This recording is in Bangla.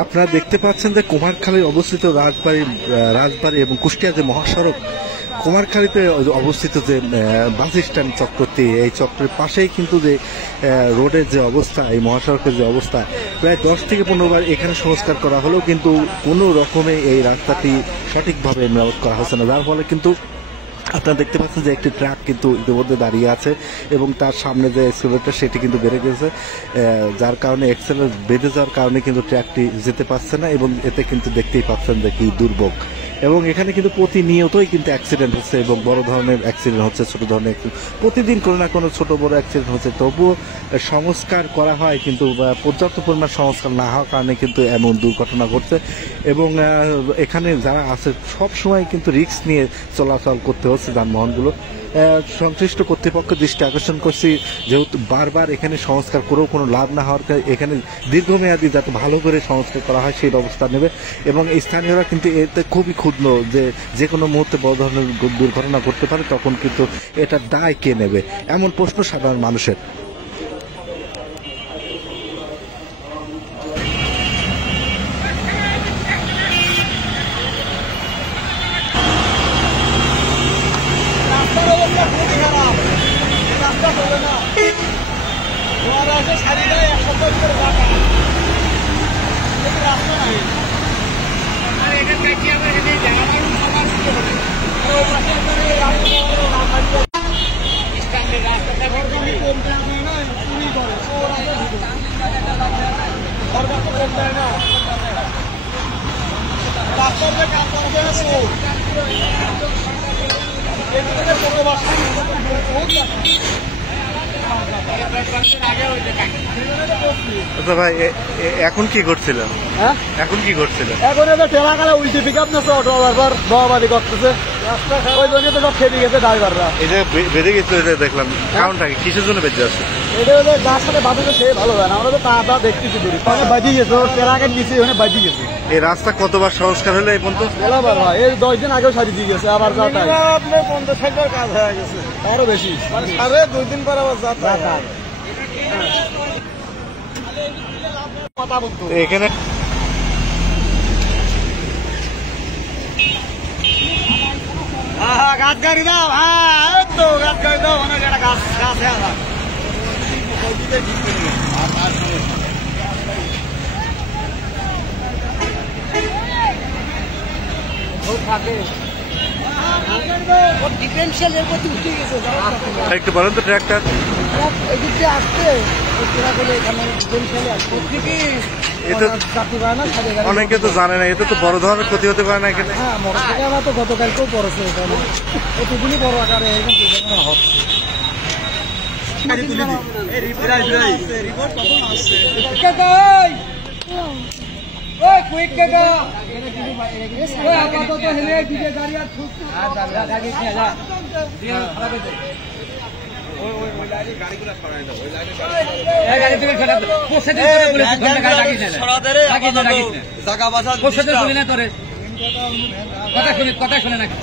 আপনারা দেখতে পাচ্ছেন যে কুমারখালীর অবস্থিত রাজবাড়ী এবং কুষ্টিয়া যে মহাসড়ক, কুমারখালীতে অবস্থিত যে বাস স্ট্যান্ড চক্রটি, এই চক্রের পাশেই কিন্তু যে রোডের যে অবস্থা, এই মহাসড়কের যে অবস্থা, প্রায় 10 থেকে 15 বার এখানে সংস্কার করা হলেও কিন্তু কোনো রকমে এই রাস্তাটি সঠিকভাবে মেরামত করা হচ্ছে না, যার ফলে কিন্তু আপনারা দেখতে পাচ্ছেন যে একটি ট্রাক কিন্তু ইতিমধ্যে দাঁড়িয়ে আছে এবং তার সামনে যে এক্সেলেটর সেটি কিন্তু বেড়ে গেছে, যার কারণে এক্সেলেটর বেঁধে যাওয়ার কারণে কিন্তু ট্রাকটি যেতে পারছে না এবং এতে কিন্তু দেখতেই পাচ্ছেন যে কি দুর্ভোগ। এবং এখানে কিন্তু প্রতিনিয়তই কিন্তু অ্যাক্সিডেন্ট হচ্ছে এবং বড় ধরনের অ্যাক্সিডেন্ট হচ্ছে, ছোট ধরনের প্রতিদিন কোনো না কোনো ছোট বড় অ্যাক্সিডেন্ট হচ্ছে। তবুও সংস্কার করা হয় কিন্তু পর্যাপ্ত পরিমাণ সংস্কার না হওয়ার কারণে কিন্তু এমন দুর্ঘটনা ঘটছে এবং এখানে যারা আছে সব সময় কিন্তু রিস্ক নিয়ে চলাচল করতে হচ্ছে যানবাহনগুলো। সংশ্লিষ্ট কর্তৃপক্ষ দৃষ্টি আকর্ষণ করছি, যেহেতু বারবার এখানে সংস্কার করেও কোনো লাভ না হওয়ার এখানে দীর্ঘমেয়াদী যাতে ভালো করে সংস্কার করা হয় সেই ব্যবস্থা নেবে এবং স্থানীয়রা কিন্তু এতে খুবই ক্ষুণ্ণ যে কোনো মুহূর্তে বড় ধরনের দুর্ঘটনা ঘটতে পারে, তখন কিন্তু এটা দায় কে নেবে, এমন প্রশ্ন সাধারণ মানুষের। আচ্ছা ভাই, এখন কি করছিলেন? এখন কি করছিলেন? এখন ঠেলা কালে উল্টি পিক আপ নেছে, অটো বারবার বাবাদি করতেছে, ওই জন্য তো সব খেপে গেছে ড্রাইভাররা। এই যে বেঁধে গেছে দেখলাম, কারণটা কি, কিসের জন্য বেঁধে যাচ্ছে? এটা হলে যার সাথে বাঁধবে সে ভালো হয় না, আমরা তো তা দেখতেছি দূরে বাজিয়ে গেছে, ট্রাকের নিচে ওখানে বাজিয়ে গেছে। এই রাস্তা কতবার সংস্কার হলে এই পর্যন্ত? এই 10 দিন আগেও সারি দিয়ে গেছে, আবার আপনার 50-60 বার কাজ হয়ে গেছে, আরো বেশি, আরে 2 দিন পর আবার এখানে গাছ গাড়ি দাও, হ্যাঁ তো গাছ গাড়ি দাও, অনেক একটা গাছ গাছ একটু বলেন তো ট্র্যাকটা এদিকে আসছে, অনেকে তো জানে না, এতে তো বড় ধরনের ক্ষতি হতে পারে না এখানে। হ্যাঁ, মোটরসাইকেল তো গতকালকেও পড়েছে, এখানে এতদিনই বড় আকারে হচ্ছে। কথা শুনে নাকি